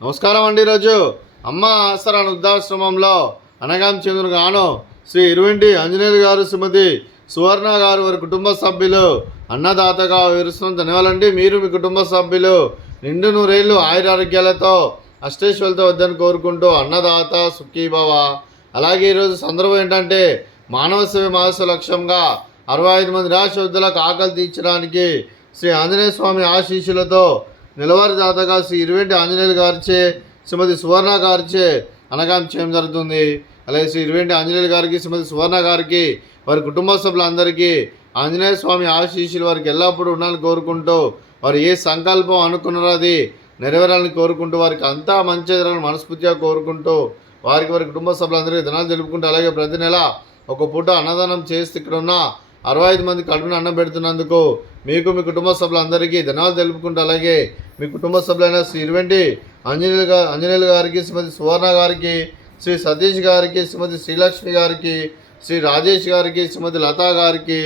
నమస్కారం అండి. ఈరోజు అమ్మ ఆసరా వృద్ధాశ్రమంలో అనగాం చెందిన గాను శ్రీ ఇరువెంటి ఆంజనేయులు గారు, శ్రీమతి సువర్ణ గారు వారి కుటుంబ సభ్యులు అన్నదాతగా వివరిస్తున్న ధన్యవాదాలండి. మీరు మీ కుటుంబ సభ్యులు నిండు నూరేళ్లు ఆయురారోగ్యాలతో అష్టైశ్వర్యాలతో వద్దని కోరుకుంటూ అన్నదాత సుఖీభవ. అలాగే ఈరోజు సందర్భం ఏంటంటే మానవ సేవ మానస లక్ష్యంగా 65 మంది నిరాశ వృద్ధులకు ఆకలి తీర్చడానికి శ్రీ ఆంజనేయ స్వామి ఆశీస్సులతో నిలవారిదాతగా శ్రీ ఇరువెంటి ఆంజనేయులు గారిచే, శ్రీమతి సువర్ణ గారిచే అనగాం చేయడం జరుగుతుంది. అలాగే శ్రీ ఇరువెంటి ఆంజనేయులు గారికి, శ్రీమతి సువర్ణ గారికి, వారి కుటుంబ సభ్యులందరికీ ఆంజనేయ స్వామి ఆశీస్సులు వారికి ఎల్లప్పుడూ ఉండాలని కోరుకుంటూ, వారు ఏ సంకల్పం అనుకున్నారో అది నెరవేరాలని కోరుకుంటూ, వారికి అంతా మంచి జరగాలని మనస్ఫూర్తిగా కోరుకుంటూ, వారి కుటుంబ సభ్యులందరికీ దినాలు తెలుపుకుంటూ, అలాగే ప్రతి నెల ఒక పూట అన్నదానం చేస్తే ఇక్కడ ఉన్న 65 మంది కడుపున అన్నం పెడుతున్నందుకు మీకు మీ కుటుంబ సభ్యులందరికీ ధన్యవాదాలు తెలుపుకుంటూ, అలాగే మీ కుటుంబ సభ్యులైన శ్రీ ఇరువెంటి ఆంజనేయులు గారికి, శ్రీమతి సువర్ణ గారికి, శ్రీ సతీష్ గారికి, శ్రీమతి శ్రీలక్ష్మి గారికి, శ్రీ రాజేష్ గారికి, శ్రీమతి లతా గారికి,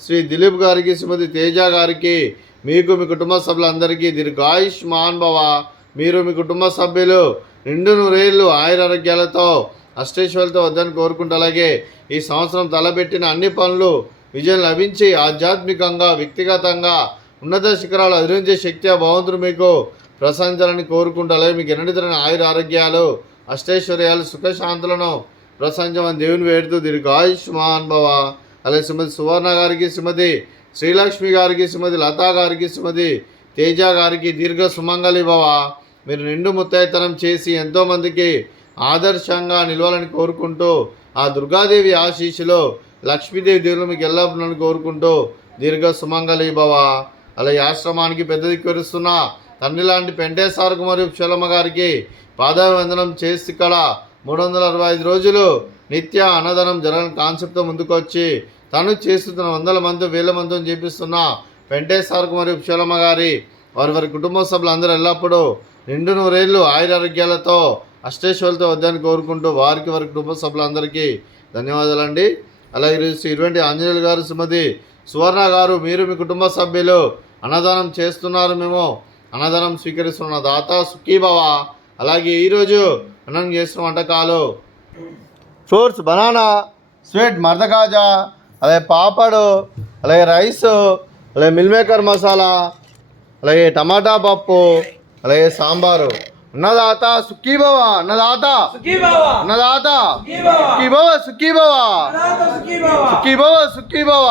శ్రీ దిలీప్ గారికి, శ్రీమతి తేజ గారికి, మీకు మీ కుటుంబ సభ్యులందరికీ దీర్ఘాయుష్మాన్ భవ. మీరు మీ కుటుంబ సభ్యులు నిండు నూరేళ్లు ఆయురారోగ్యాలతో అష్టైశ్వర్యాలతో వద్దని కోరుకుంటూ, అలాగే ఈ సంవత్సరం తలపెట్టిన అన్ని పనులు విజయం లభించి ఆధ్యాత్మికంగా, వ్యక్తిగతంగా ఉన్నత శిఖరాలు అధిరించే శక్తి ఆ భగవంతుడు మీకు ప్రసాదించాలని కోరుకుంటూ, అలాగే మీకు ఎన్నటితరని ఆయురారోగ్యాలు, అష్టైశ్వర్యాలు, సుఖశాంతులను ప్రసాదించమని దేవుని వేడుతూ దీర్ఘాయుష్మాన్ భవ. అలాగే శ్రీమతి సువర్ణ గారికి, శ్రీమతి శ్రీలక్ష్మి గారికి, శ్రీమతి లతా గారికి, శ్రీమతి తేజ గారికి దీర్ఘ సుమంగళి భవ. మీరు నిండు ముత్తైతనం చేసి ఎంతోమందికి ఆదర్శంగా నిలవాలని కోరుకుంటూ, ఆ దుర్గాదేవి ఆశీస్సులో లక్ష్మీదేవి దేవులు మీకు ఎల్లప్పుడూ కోరుకుంటూ దీర్ఘ సుమంగళి భవ. అలాగే ఆశ్రమానికి పెద్ద దిక్కువరుస్తున్న తండ్రి లాంటి పెంటేశ్వర మరియు చలమ్మ గారికి పాదాభివందనం చేసి ఇక్కడ 365 రోజులు నిత్య అన్నదానం జరగని కాన్సెప్ట్తో ముందుకొచ్చి తను చేస్తున్న 100 మంది 1000 మందితో చేపిస్తున్న పెంటేశ్వర మరియు చలమ్మ గారి వారి కుటుంబ సభ్యులందరూ ఎల్లప్పుడూ నిండు నూరేళ్లు ఆయురారోగ్యాలతో అష్టైశ్వర్యాలతో వద్దని కోరుకుంటూ వారి కుటుంబ సభ్యులందరికీ ధన్యవాదాలండి. అలాగే శ్రీ ఇరువెంటి ఆంజనేయులు గారు, శ్రీమతి సువర్ణ గారు, మీరు మీ కుటుంబ సభ్యులు అన్నదానం చేస్తున్నారు, మేము అన్నదానం స్వీకరిస్తున్న దాత సుఖీభవ. అలాగే ఈరోజు అన్నం చేస్తున్న వంటకాలు ఫ్రూట్స్, బనానా, స్వీట్, మర్దకాజా, అలాగే పాపడు, అలాగే రైస్, అలాగే మిల్ మేకర్ మసాలా, అలాగే టమాటా పప్పు, అలాగే సాంబారు. అన్నదాత సుఖీభవ, అన్నదాత అన్నదాత సుఖీభవ, సుఖీభవ సుఖీభవ, సుఖీభవ.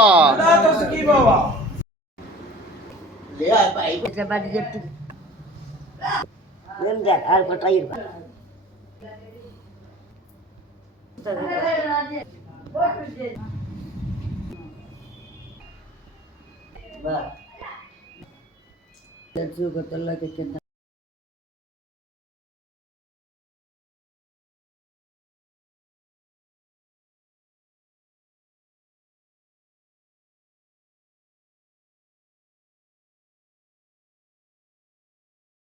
తెలుసు